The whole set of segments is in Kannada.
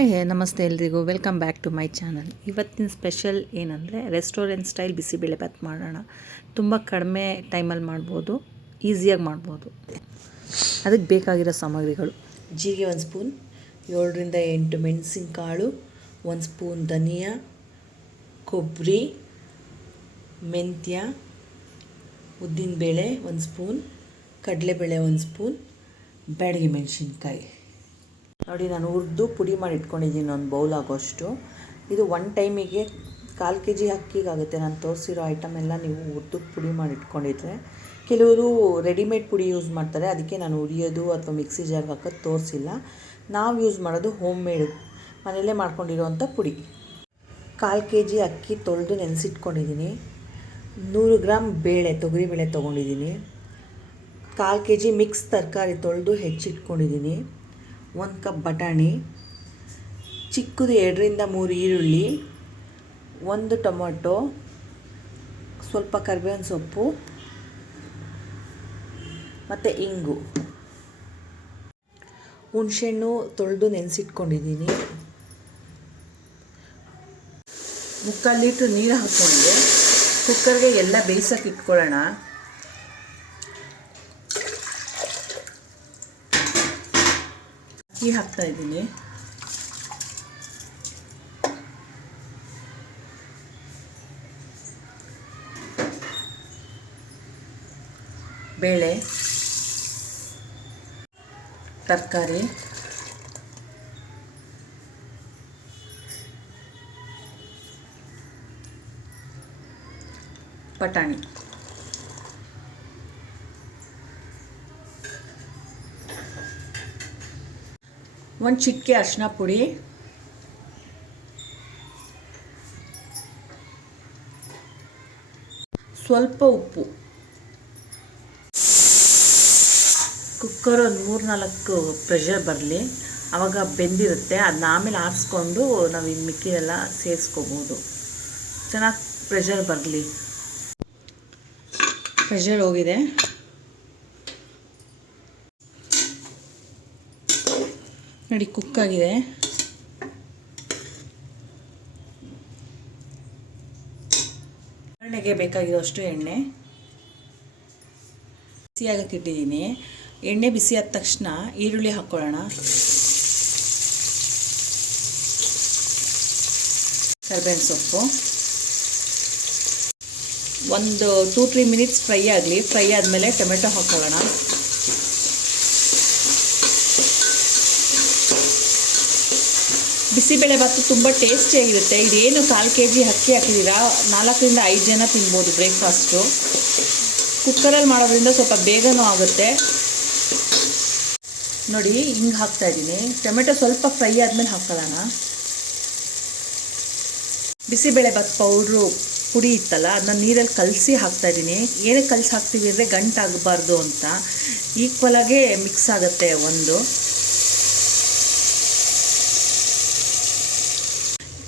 ಹಾಯ್ ನಮಸ್ತೆ ಎಲ್ರಿಗೂ welcome back to my channel. ಇವತ್ತಿನ ಸ್ಪೆಷಲ್ ಏನಂದರೆ ರೆಸ್ಟೋರೆಂಟ್ ಸ್ಟೈಲ್ ಬಿಸಿಬೇಳೆಭಾತ್ ಮಾಡೋಣ. ತುಂಬ ಕಡಿಮೆ ಟೈಮಲ್ಲಿ ಮಾಡ್ಬೋದು, ಈಸಿಯಾಗಿ ಮಾಡ್ಬೋದು. ಅದಕ್ಕೆ ಬೇಕಾಗಿರೋ ಸಾಮಗ್ರಿಗಳು: ಜೀರಿಗೆ 1 ಸ್ಪೂನ್, 7ರಿಂದ 8 ಮೆಣಸಿನಕಾಳು, 1 ಸ್ಪೂನ್ ಧನಿಯಾ, ಕೊಬ್ಬರಿ, ಮೆಂತ್ಯ, ಉದ್ದಿನಬೇಳೆ 1 ಸ್ಪೂನ್, ಕಡಲೆಬೇಳೆ 1 ಸ್ಪೂನ್, ಬ್ಯಾಡಗಿ ಮೆಣಸಿನ್ಕಾಯಿ. ನೋಡಿ, ನಾನು ಹುರಿದು ಪುಡಿ ಮಾಡಿ ಇಟ್ಕೊಂಡಿದ್ದೀನಿ ಒಂದು ಬೌಲ್ ಆಗೋಷ್ಟು. ಇದು 1 ಟೈಮಿಗೆ 1/4 kg ಅಕ್ಕಿಗಾಗುತ್ತೆ. ನಾನು ತೋರಿಸಿರೋ ಐಟಮ್ ಎಲ್ಲ ನೀವು ಹುರಿದು ಪುಡಿ ಮಾಡಿ ಇಟ್ಕೊಂಡಿದ್ರೆ. ಕೆಲವರು ರೆಡಿಮೇಡ್ ಪುಡಿ ಯೂಸ್ ಮಾಡ್ತಾರೆ, ಅದಕ್ಕೆ ನಾನು ಹುರಿಯೋದು ಅಥವಾ ಮಿಕ್ಸಿ ಜಾರ್ಗೆ ಹಾಕೋದು ತೋರಿಸಿಲ್ಲ. ನಾವು ಯೂಸ್ ಮಾಡೋದು ಹೋಮ್ ಮೇಡ್, ಮನೆಯಲ್ಲೇ ಮಾಡ್ಕೊಂಡಿರೋವಂಥ ಪುಡಿ. 1/4 kg ಅಕ್ಕಿ ತೊಳೆದು ನೆನೆಸಿಟ್ಕೊಂಡಿದ್ದೀನಿ. 100 ಗ್ರಾಮ್ ಬೇಳೆ, ತೊಗರಿಬೇಳೆ ತೊಗೊಂಡಿದ್ದೀನಿ. 1/4 kg ಮಿಕ್ಸ್ ತರಕಾರಿ ತೊಳೆದು ಹೆಚ್ಚಿಟ್ಕೊಂಡಿದ್ದೀನಿ. 1 ಕಪ್ ಬಟಾಣಿ, ಚಿಕ್ಕದು 2ರಿಂದ 3 ಈರುಳ್ಳಿ, 1 ಟೊಮೊಟೊ, ಸ್ವಲ್ಪ ಕರಿಬೇವಿನ ಸೊಪ್ಪು ಮತ್ತು ಇಂಗು. ಹುಣಸೆಹಣ್ಣು ತೊಳೆದು ನೆನೆಸಿಟ್ಕೊಂಡಿದ್ದೀನಿ. 3/4 ಲೀಟ್ರ್ ನೀರು ಹಾಕ್ಕೊಂಡು ಕುಕ್ಕರ್ಗೆ ಎಲ್ಲ ಬೇಯಿಸೋಕೆ ಇಟ್ಕೊಳ್ಳೋಣ. ಅಕ್ಕಿ ಹಾಕ್ತಾಯಿದ್ದೀನಿ. ಬೇಳೆ, ತರಕಾರಿ, ಬಟಾಣಿ, ಒಂದು ಚಿಟಿಕೆ ಅರಿಶಿನ ಪುಡಿ, ಸ್ವಲ್ಪ ಉಪ್ಪು. ಕುಕ್ಕರ್ ಒಂದು 3-4 ಪ್ರೆಷರ್ ಬರಲಿ, ಆವಾಗ ಬೆಂದಿರುತ್ತೆ. ಅದನ್ನ ಆಮೇಲೆ ಆರಿಸ್ಕೊಂಡು ನಾವು ಇನ್ನು ಮಿಕ್ಕಿದೆಲ್ಲ ಸೇರಿಸ್ಕೋಬೋದು. ಚೆನ್ನಾಗಿ ಪ್ರೆಷರ್ ಬರಲಿ. ಪ್ರೆಷರ್ ಹೋಗಿದೆ. ನೋಡಿ, ಕುಕ್ಕಾಗಿದೆ. ಒಗ್ಗರಣೆಗೆ ಬೇಕಾಗಿರೋಷ್ಟು ಎಣ್ಣೆ ಬಿಸಿಯಾಗಕ್ಕೆ ಇಟ್ಟಿದ್ದೀನಿ. ಎಣ್ಣೆ ಬಿಸಿ ಆದ ತಕ್ಷಣ ಈರುಳ್ಳಿ ಹಾಕ್ಕೊಳ್ಳೋಣ. ಕರಿಬೇವಿನ ಸೊಪ್ಪು ಒಂದು 2-3 ಮಿನಿಟ್ಸ್ ಫ್ರೈ ಆಗಲಿ. ಫ್ರೈ ಆದಮೇಲೆ ಟೊಮೆಟೊ ಹಾಕ್ಕೊಳ್ಳೋಣ. ಬಿಸಿಬೇಳೆಭಾತು ತುಂಬ ಟೇಸ್ಟಿಯಾಗಿರುತ್ತೆ. ಇದೇನು 1/4 kg ಅಕ್ಕಿ ಹಾಕಿದ್ದೀರಾ, 4ರಿಂದ 5 ಜನ ತಿನ್ಬೋದು ಬ್ರೇಕ್ಫಾಸ್ಟು. ಕುಕ್ಕರಲ್ಲಿ ಮಾಡೋದ್ರಿಂದ ಸ್ವಲ್ಪ ಬೇಗನೂ ಆಗುತ್ತೆ. ನೋಡಿ, ಹಿಂಗೆ ಹಾಕ್ತಾಯಿದ್ದೀನಿ. ಟೊಮೆಟೊ ಸ್ವಲ್ಪ ಫ್ರೈ ಆದಮೇಲೆ ಹಾಕ್ಕೊಳ್ಳೋಣ. ಬಿಸಿಬೇಳೆಭಾತ್ ಪೌಡ್ರು ಪುಡಿ ಇತ್ತಲ್ಲ, ಅದನ್ನ ನೀರಲ್ಲಿ ಕಲಸಿ ಹಾಕ್ತಾಯಿದ್ದೀನಿ. ಏನಕ್ಕೆ ಕಲಸಿ ಹಾಕ್ತೀವಿ ಅಂದರೆ ಗಂಟಾಗಬಾರ್ದು ಅಂತ. ಈಕ್ವಲಾಗೆ ಮಿಕ್ಸ್ ಆಗುತ್ತೆ.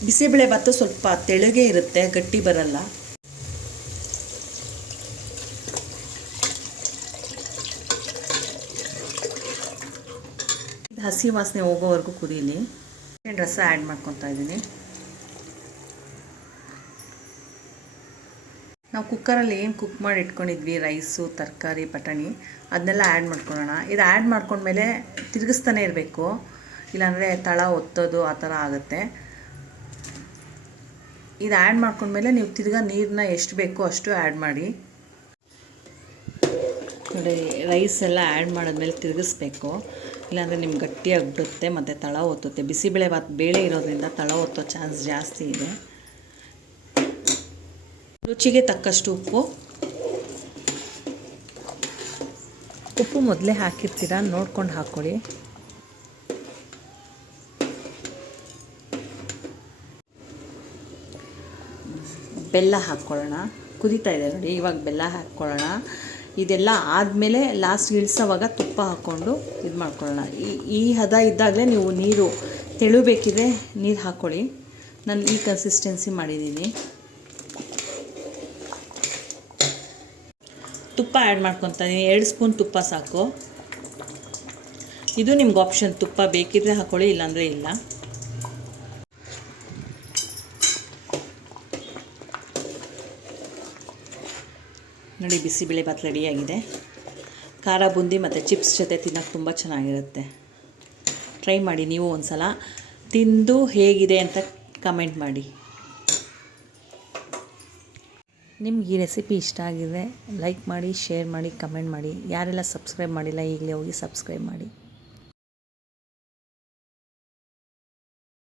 ಬಿಸಿಬೇಳೆಭಾತು ಸ್ವಲ್ಪ ತೆಳ್ಳಗೆ ಇರುತ್ತೆ, ಗಟ್ಟಿ ಬರಲ್ಲ. ಹಸಿ ವಾಸನೆ ಹೋಗೋವರೆಗೂ ಕುದೀಲಿ. ರಸ ಆ್ಯಡ್ ಮಾಡ್ಕೊತಾ ಇದ್ದೀನಿ. ನಾವು ಕುಕ್ಕರಲ್ಲಿ ಏನು ಕುಕ್ ಮಾಡಿ ಇಟ್ಕೊಂಡಿದ್ವಿ, ರೈಸು, ತರಕಾರಿ, ಬಟಾಣಿ, ಅದನ್ನೆಲ್ಲ ಆ್ಯಡ್ ಮಾಡ್ಕೊಳ್ಳೋಣ. ಇದು ಆ್ಯಡ್ ಮಾಡ್ಕೊಂಡ್ಮೇಲೆ ತಿರುಗಿಸ್ತಾನೆ ಇರಬೇಕು, ಇಲ್ಲಾಂದರೆ ತಳ ಒತ್ತೋದು ಆ ಥರ ಆಗುತ್ತೆ. ಇದು ಆ್ಯಡ್ ಮಾಡ್ಕೊಂಡ್ಮೇಲೆ ನೀವು ತಿರ್ಗಾ ನೀರನ್ನ ಎಷ್ಟು ಬೇಕೋ ಅಷ್ಟು ಆ್ಯಡ್ ಮಾಡಿ. ನೋಡಿ, ರೈಸ್ ಎಲ್ಲ ಆ್ಯಡ್ ಮಾಡಿದ್ಮೇಲೆ ತಿರುಗಿಸ್ಬೇಕು, ಇಲ್ಲಾಂದರೆ ನಿಮ್ಗೆ ಗಟ್ಟಿಯಾಗ್ಬಿಡುತ್ತೆ ಮತ್ತು ತಳ ಒತ್ತುತ್ತೆ. ಬಿಸಿಬೇಳೆಭಾತ್ ಬೇಳೆ ಇರೋದ್ರಿಂದ ತಳ ಒತ್ತೋ ಚಾನ್ಸ್ ಜಾಸ್ತಿ ಇದೆ. ರುಚಿಗೆ ತಕ್ಕಷ್ಟು ಉಪ್ಪು ಮೊದಲೇ ಹಾಕಿರ್ತೀರ, ನೋಡ್ಕೊಂಡು ಹಾಕ್ಕೊಳ್ಳಿ. ಬೆಲ್ಲ ಹಾಕ್ಕೊಳ್ಳೋಣ. ಕುದೀತಾ ಇದೆ ನೋಡಿ, ಇವಾಗ ಬೆಲ್ಲ ಹಾಕ್ಕೊಳ್ಳೋಣ. ಇದೆಲ್ಲ ಆದಮೇಲೆ ಲಾಸ್ಟ್ ಇಳಿಸೋವಾಗ ತುಪ್ಪ ಹಾಕ್ಕೊಂಡು ಇದು ಮಾಡ್ಕೊಳ್ಳೋಣ. ಈ ಹದ ಇದ್ದಾಗಲೇ ನೀವು ನೀರು ತೆಳುಬೇಕಿದ್ರೆ ನೀರು ಹಾಕ್ಕೊಳ್ಳಿ. ನಾನು ಈ ಕನ್ಸಿಸ್ಟೆನ್ಸಿ ಮಾಡಿದ್ದೀನಿ. ತುಪ್ಪ ಆ್ಯಡ್ ಮಾಡ್ಕೊತಾ ಇದ್ದೀನಿ. 2 ಸ್ಪೂನ್ ತುಪ್ಪ ಸಾಕು. ಇದು ನಿಮ್ಗೆ ಆಪ್ಷನ್, ತುಪ್ಪ ಬೇಕಿದ್ರೆ ಹಾಕ್ಕೊಳ್ಳಿ, ಇಲ್ಲಾಂದರೆ ಇಲ್ಲ. ನೋಡಿ ಬಿಸಿಬೇಳೆಭಾತ್ ರೆಡಿಯಾಗಿದೆ. ಖಾರ ಬೂಂದಿ ಮತ್ತು ಚಿಪ್ಸ್ ಜೊತೆ ತಿನ್ನೋಕ್ಕೆ ತುಂಬ ಚೆನ್ನಾಗಿರುತ್ತೆ. ಟ್ರೈ ಮಾಡಿ ನೀವು ಒಂದು ಸಲ, ತಿಂದು ಹೇಗಿದೆ ಅಂತ ಕಮೆಂಟ್ ಮಾಡಿ. ನಿಮ್ಗೆ ಈ ರೆಸಿಪಿ ಇಷ್ಟ ಆಗಿದೆ ಲೈಕ್ ಮಾಡಿ, ಶೇರ್ ಮಾಡಿ, ಕಮೆಂಟ್ ಮಾಡಿ. ಯಾರೆಲ್ಲ ಸಬ್ಸ್ಕ್ರೈಬ್ ಮಾಡಿಲ್ಲ ಈಗಲೇ ಹೋಗಿ ಸಬ್ಸ್ಕ್ರೈಬ್ ಮಾಡಿ.